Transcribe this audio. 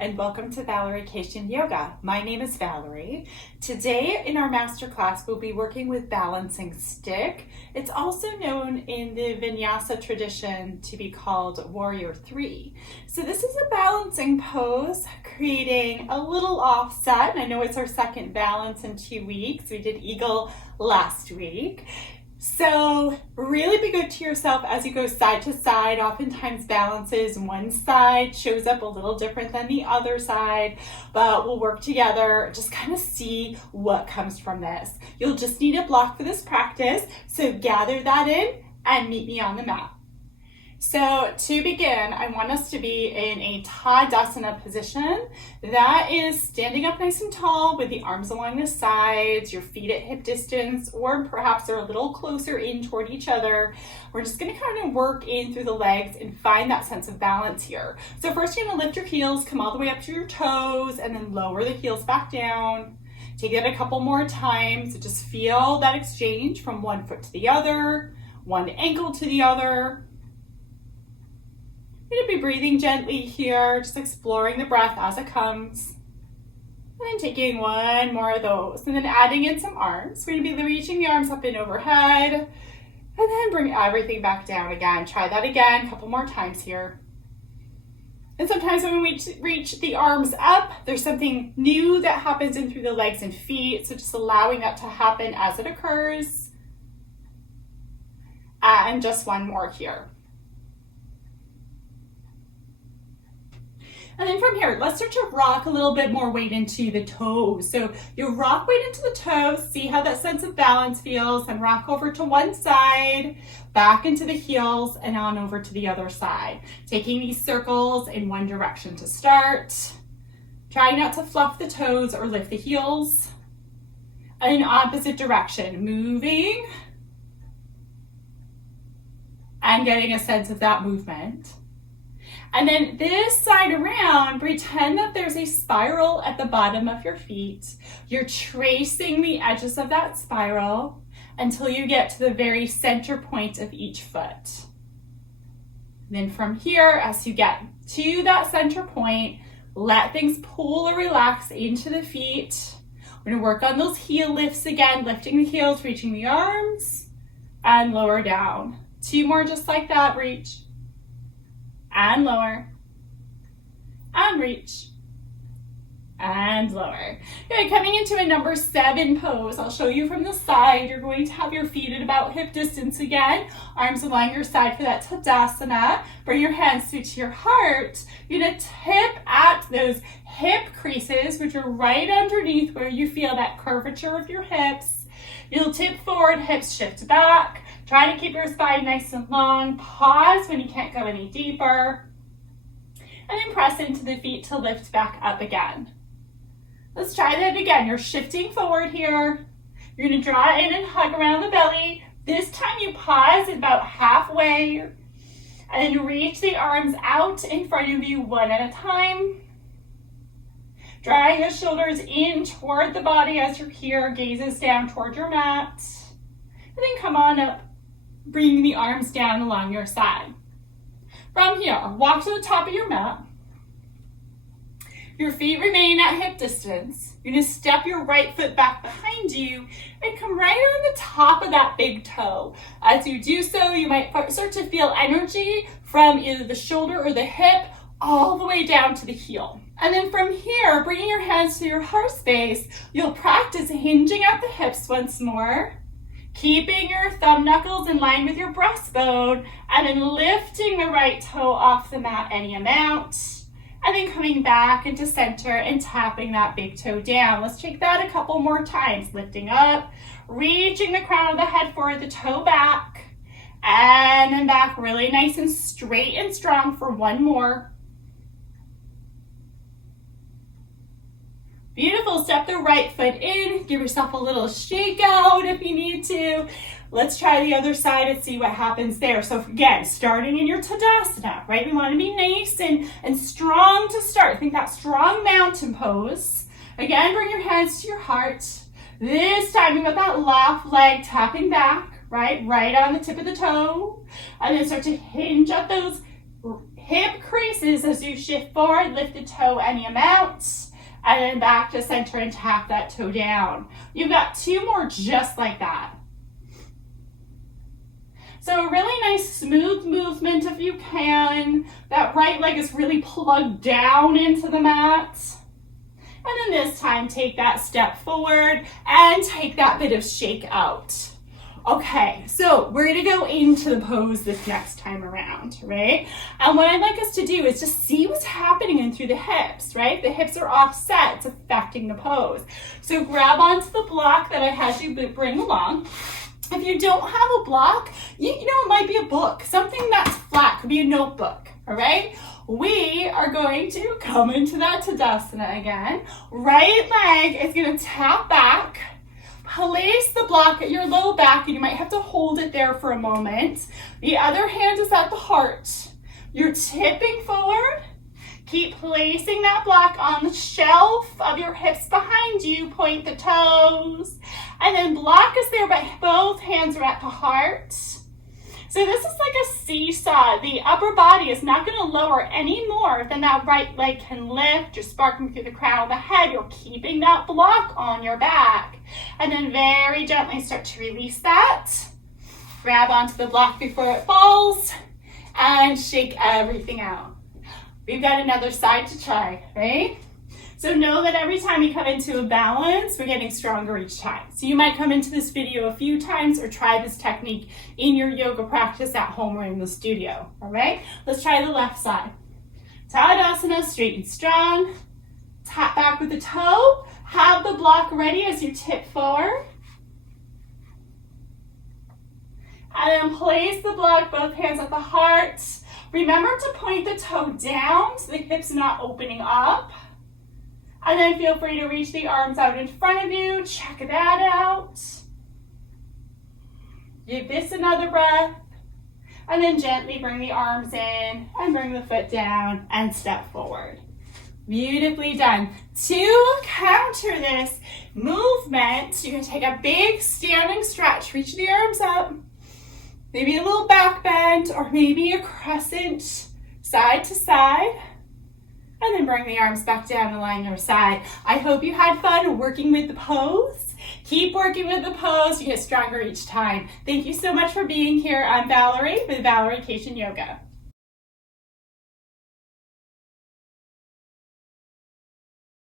and welcome to Vacation Yoga. My name is Valerie. Today in our masterclass, we'll be working with balancing stick. It's also known in the Vinyasa tradition to be called Warrior 3. So this is a balancing pose, creating a little offset. I know it's our second balance in 2 weeks. We did Eagle last week. So really be good to yourself as you go side to side. Oftentimes balances, one side shows up a little different than the other side, but we'll work together, just kind of see what comes from this. You'll just need a block for this practice, so gather that in and meet me on the mat. So to begin, I want us to be in a Tadasana position. That is standing up nice and tall with the arms along the sides, your feet at hip distance, or perhaps they're a little closer in toward each other. We're just gonna kind of work in through the legs and find that sense of balance here. So first you're gonna lift your heels, come all the way up to your toes, and then lower the heels back down. Take it a couple more times. So just feel that exchange from one foot to the other, one ankle to the other. You're going to be breathing gently here, just exploring the breath as it comes. And then taking one more of those. And then adding in some arms. We're going to be reaching the arms up and overhead. And then bring everything back down again. Try that again a couple more times here. And sometimes when we reach the arms up, there's something new that happens in through the legs and feet. So just allowing that to happen as it occurs. And just one more here. And then from here, let's start to rock a little bit more weight into the toes. So you rock weight into the toes, see how that sense of balance feels, and rock over to one side, back into the heels, and on over to the other side. Taking these circles in one direction to start. Try not to fluff the toes or lift the heels. And in opposite direction, moving and getting a sense of that movement. And then this side around, pretend that there's a spiral at the bottom of your feet. You're tracing the edges of that spiral until you get to the very center point of each foot. And then from here, as you get to that center point, let things pull or relax into the feet. We're gonna work on those heel lifts again, lifting the heels, reaching the arms, and lower down. 2 more just like that, reach. And lower, and reach, and lower. Okay, coming into a number 7 pose. I'll show you from the side. You're going to have your feet at about hip distance again, arms along your side for that Tadasana. Bring your hands to your heart. You're gonna tip at those hip creases, which are right underneath where you feel that curvature of your hips. You'll tip forward, hips shift back. Try to keep your spine nice and long. Pause when you can't go any deeper. And then press into the feet to lift back up again. Let's try that again. You're shifting forward here. You're going to draw in and hug around the belly. This time you pause about halfway. And then reach the arms out in front of you one at a time. Drawing the shoulders in toward the body as you're here. Gazes down toward your mat. And then come on up. Bring the arms down along your side. From here, walk to the top of your mat. Your feet remain at hip distance. You're going to step your right foot back behind you and come right on the top of that big toe. As you do so, you might start to feel energy from either the shoulder or the hip all the way down to the heel. And then from here, bringing your hands to your heart space, you'll practice hinging at the hips once more. Keeping your thumb knuckles in line with your breastbone, and then lifting the right toe off the mat any amount, and then coming back into center and tapping that big toe down. Let's take that a couple more times. Lifting up, reaching the crown of the head forward, the toe back, and then back really nice and straight and strong for one more. Beautiful, step the right foot in, give yourself a little shake out if you need to. Let's try the other side and see what happens there. So again, starting in your Tadasana, right? We want to be nice and strong to start. Think that strong mountain pose. Again, bring your hands to your heart. This time you've got that left leg tapping back, right on the tip of the toe. And then start to hinge at those hip creases as you shift forward, lift the toe any amount, and then back to center and tap that toe down. You've got 2 more just like that. So a really nice smooth movement if you can. That right leg is really plugged down into the mat. And then this time, take that step forward and take that bit of shake out. Okay, so we're gonna go into the pose this next time around, right? And what I'd like us to do is just see what's happening in through the hips, right? The hips are offset, it's affecting the pose. So grab onto the block that I had you bring along. If you don't have a block, you know, it might be a book, something that's flat, could be a notebook, all right? We are going to come into that Tadasana again. Right leg is gonna tap back. Place the block at your low back, and you might have to hold it there for a moment. The other hand is at the heart. You're tipping forward. Keep placing that block on the shelf of your hips behind you. Point the toes. And then block is there, but both hands are at the heart. So this is like a seesaw. The upper body is not going to lower any more than that right leg can lift. You're sparking through the crown of the head. You're keeping that block on your back. And then very gently start to release that. Grab onto the block before it falls and shake everything out. We've got another side to try, right? So know that every time you come into a balance, we're getting stronger each time. So you might come into this video a few times or try this technique in your yoga practice at home or in the studio, all right? Let's try the left side. Tadasana, straight and strong. Tap back with the toe. Have the block ready as you tip forward. And then place the block, both hands at the heart. Remember to point the toe down so the hip's not opening up. And then feel free to reach the arms out in front of you. Check that out. Give this another breath. And then gently bring the arms in and bring the foot down and step forward. Beautifully done. To counter this movement, you're going to take a big standing stretch. Reach the arms up. Maybe a little back bend or maybe a crescent side to side. And then bring the arms back down along your side. I hope you had fun working with the pose. Keep working with the pose. You get stronger each time. Thank you so much for being here. I'm Valerie with Valerie Cation Yoga.